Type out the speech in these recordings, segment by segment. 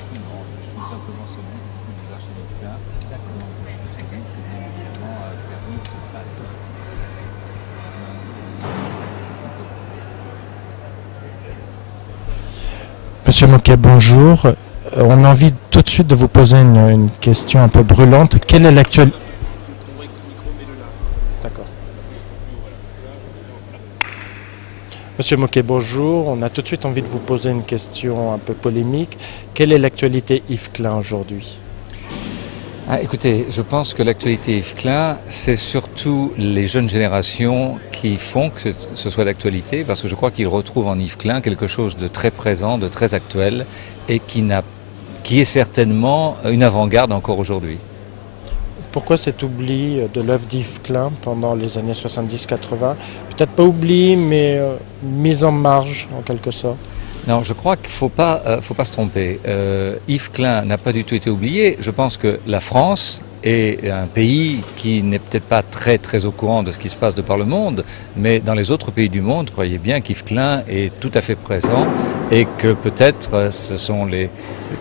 je suis simplement celui qui s'occupe des archives Klein. Donc je suis celui qui, bien évidemment, a permis que ça se passe. Monsieur Moquet, bonjour. On a envie tout de suite de vous poser une question un peu brûlante. Quelle est l'actualité? D'accord. Monsieur Moquet, bonjour. On a tout de suite envie de vous poser une question un peu polémique. Quelle est l'actualité Yves Klein aujourd'hui? Écoutez, je pense que l'actualité Yves Klein, c'est surtout les jeunes générations qui font que ce soit d'actualité, parce que je crois qu'ils retrouvent en Yves Klein quelque chose de très présent, de très actuel, et qui est certainement une avant-garde encore aujourd'hui. Pourquoi cet oubli de l'œuvre d'Yves Klein pendant les années 70-80? Peut-être pas oubli, mais mise en marge en quelque sorte. Non, je crois qu'il faut pas se tromper. Yves Klein n'a pas du tout été oublié. Je pense que la France est un pays qui n'est peut-être pas très très au courant de ce qui se passe de par le monde, mais dans les autres pays du monde, croyez bien qu'Yves Klein est tout à fait présent et que peut-être ce sont les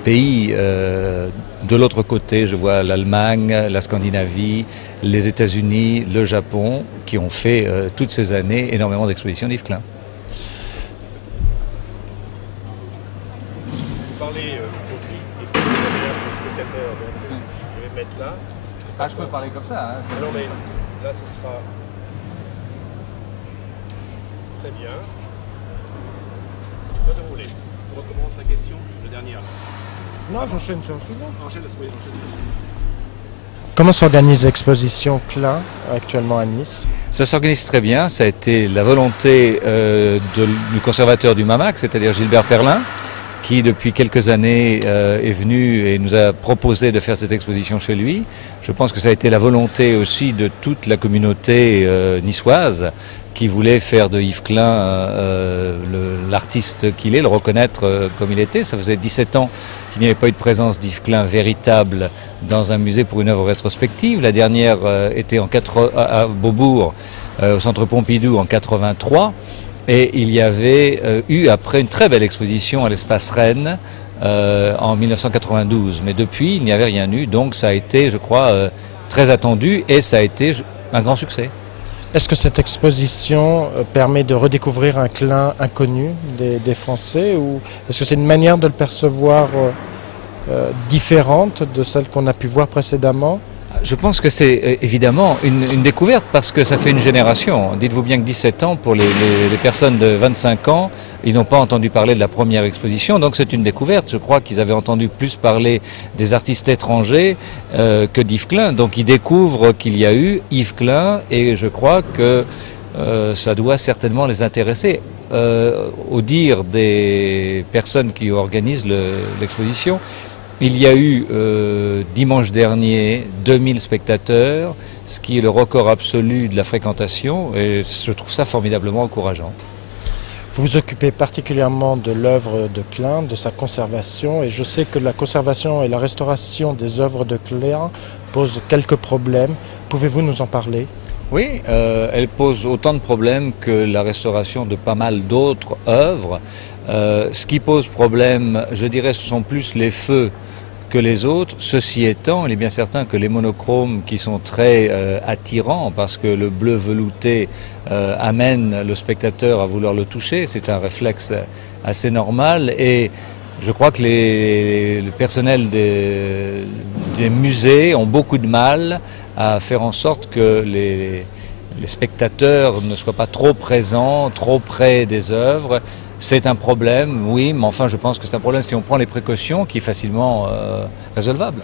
pays de l'autre côté, je vois l'Allemagne, la Scandinavie, les États-Unis, le Japon, qui ont fait toutes ces années énormément d'expositions d'Yves Klein. Je peux parler comme ça. Non, mais là, ce sera très bien. Pas de rouler. On recommence la question, le dernier. Non, j'enchaîne sur le suivant. Enchaîne. Comment s'organise l'exposition Klein actuellement à Nice? Ça s'organise très bien. Ça a été la volonté du conservateur du MAMAC, c'est-à-dire Gilbert Perlin, qui depuis quelques années est venu et nous a proposé de faire cette exposition chez lui. Je pense que ça a été la volonté aussi de toute la communauté niçoise qui voulait faire de Yves Klein l'artiste qu'il est, le reconnaître comme il était. Ça faisait 17 ans qu'il n'y avait pas eu de présence d'Yves Klein véritable dans un musée pour une œuvre rétrospective. La dernière était à Beaubourg, au Centre Pompidou en 83. Et il y avait eu après une très belle exposition à l'Espace Rennes en 1992. Mais depuis, il n'y avait rien eu. Donc ça a été, je crois, très attendu et ça a été un grand succès. Est-ce que cette exposition permet de redécouvrir un Klein inconnu des Français, ou est-ce que c'est une manière de le percevoir différente de celle qu'on a pu voir précédemment? Je pense que c'est évidemment une découverte parce que ça fait une génération. Dites-vous bien que 17 ans, pour les personnes de 25 ans, ils n'ont pas entendu parler de la première exposition, donc c'est une découverte. Je crois qu'ils avaient entendu plus parler des artistes étrangers que d'Yves Klein. Donc ils découvrent qu'il y a eu Yves Klein et je crois que ça doit certainement les intéresser. Au dire des personnes qui organisent l'exposition, il y a eu dimanche dernier 2000 spectateurs, ce qui est le record absolu de la fréquentation, et je trouve ça formidablement encourageant. Vous vous occupez particulièrement de l'œuvre de Klein, de sa conservation, et je sais que la conservation et la restauration des œuvres de Klein posent quelques problèmes. Pouvez-vous nous en parler? Oui, elle pose autant de problèmes que la restauration de pas mal d'autres œuvres. Ce qui pose problème, je dirais, ce sont plus les feux que les autres. Ceci étant, il est bien certain que les monochromes qui sont très attirants, parce que le bleu velouté amène le spectateur à vouloir le toucher, c'est un réflexe assez normal, et je crois que le personnel des musées ont beaucoup de mal à faire en sorte que les spectateurs ne soient pas trop présents, trop près des œuvres. C'est un problème, oui, mais enfin je pense que c'est un problème si on prend les précautions qui est facilement résolvable.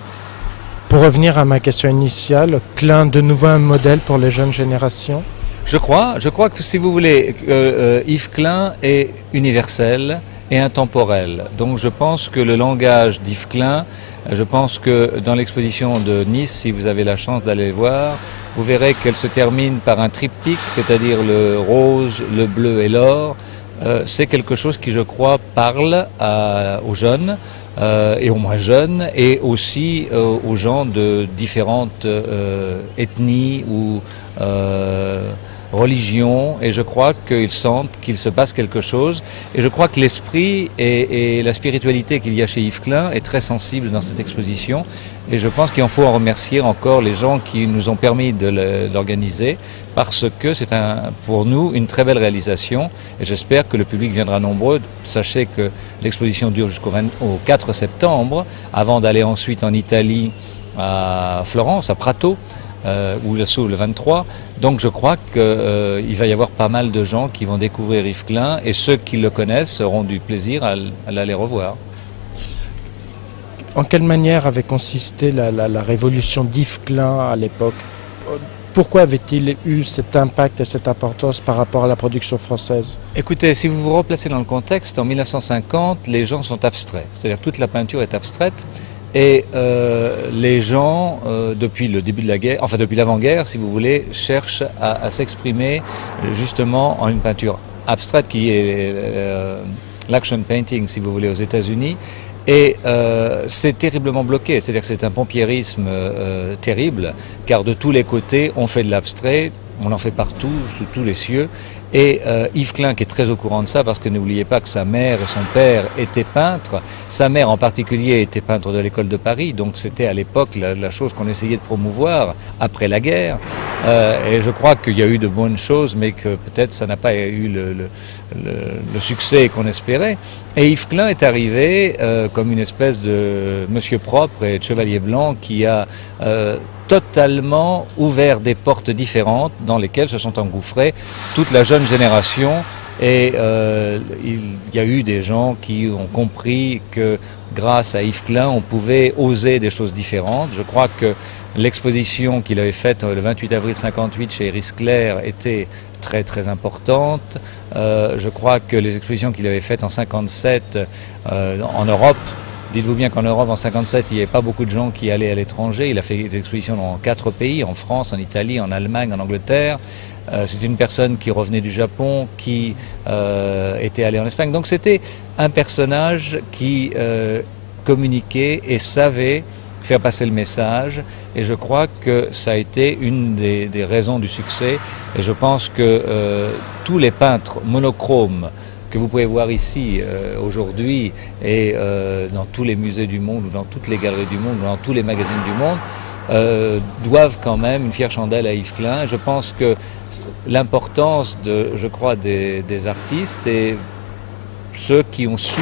Pour revenir à ma question initiale, Klein de nouveau un modèle pour les jeunes générations? Je crois que si vous voulez, Yves Klein est universel et intemporel. Donc je pense que le langage d'Yves Klein, je pense que dans l'exposition de Nice, si vous avez la chance d'aller voir, vous verrez qu'elle se termine par un triptyque, c'est-à-dire le rose, le bleu et l'or. C'est quelque chose qui, je crois, parle aux jeunes et aux moins jeunes et aussi aux gens de différentes ethnies ou religion, et je crois qu'ils sentent qu'il se passe quelque chose. Et je crois que l'esprit et la spiritualité qu'il y a chez Yves Klein est très sensible dans cette exposition. Et je pense qu'il faut en remercier encore les gens qui nous ont permis de l'organiser, parce que c'est pour nous une très belle réalisation. Et j'espère que le public viendra nombreux. Sachez que l'exposition dure jusqu'au 4 septembre, avant d'aller ensuite en Italie, à Florence, à Prato, où le saut le 23. Donc je crois qu'il va y avoir pas mal de gens qui vont découvrir Yves Klein, et ceux qui le connaissent auront du plaisir à l'aller revoir. En quelle manière avait consisté la révolution d'Yves Klein à l'époque? Pourquoi avait-il eu cet impact et cette importance par rapport à la production française? Écoutez, si vous vous replacez dans le contexte, en 1950, les gens sont abstraits. C'est-à-dire toute la peinture est abstraite. Et les gens, depuis le début de la guerre, enfin depuis l'avant-guerre, si vous voulez, cherchent à s'exprimer justement en une peinture abstraite qui est l'action painting, si vous voulez, aux États-Unis. Et c'est terriblement bloqué, c'est-à-dire que c'est un pompiérisme terrible, car de tous les côtés, on fait de l'abstrait, on en fait partout, sous tous les cieux. Et Yves Klein, qui est très au courant de ça, parce que n'oubliez pas que sa mère et son père étaient peintres, sa mère en particulier était peintre de l'école de Paris, donc c'était à l'époque la chose qu'on essayait de promouvoir après la guerre. Et je crois qu'il y a eu de bonnes choses, mais que peut-être ça n'a pas eu le succès qu'on espérait. Et Yves Klein est arrivé comme une espèce de monsieur propre et de chevalier blanc qui a totalement ouvert des portes différentes dans lesquelles se sont engouffrés toute la jeune génération. Et il y a eu des gens qui ont compris que grâce à Yves Klein, on pouvait oser des choses différentes. Je crois que l'exposition qu'il avait faite le 28 avril 58 chez Iris Clair était très très importante. Je crois que les expositions qu'il avait faites en 57 en Europe, dites-vous bien qu'en Europe, en 57, il n'y avait pas beaucoup de gens qui allaient à l'étranger. Il a fait des expositions dans 4 pays, en France, en Italie, en Allemagne, en Angleterre. C'est une personne qui revenait du Japon, qui était allée en Espagne. Donc c'était un personnage qui communiquait et savait faire passer le message. Et je crois que ça a été une des raisons du succès. Et je pense que tous les peintres monochromes que vous pouvez voir ici aujourd'hui et dans tous les musées du monde ou dans toutes les galeries du monde ou dans tous les magazines du monde doivent quand même une fière chandelle à Yves Klein. Je pense que l'importance je crois, des artistes et ceux qui ont su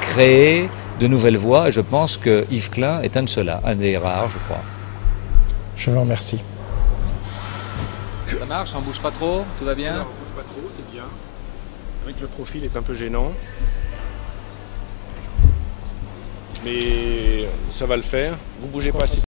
créer de nouvelles voies, et je pense que Yves Klein est un de ceux-là, un des rares, je crois. Je vous remercie. Ça marche, on ne bouge pas trop, tout va bien? Non, on bouge pas trop, c'est bien. Avec le profil est un peu gênant. Mais ça va le faire. Vous bougez pas si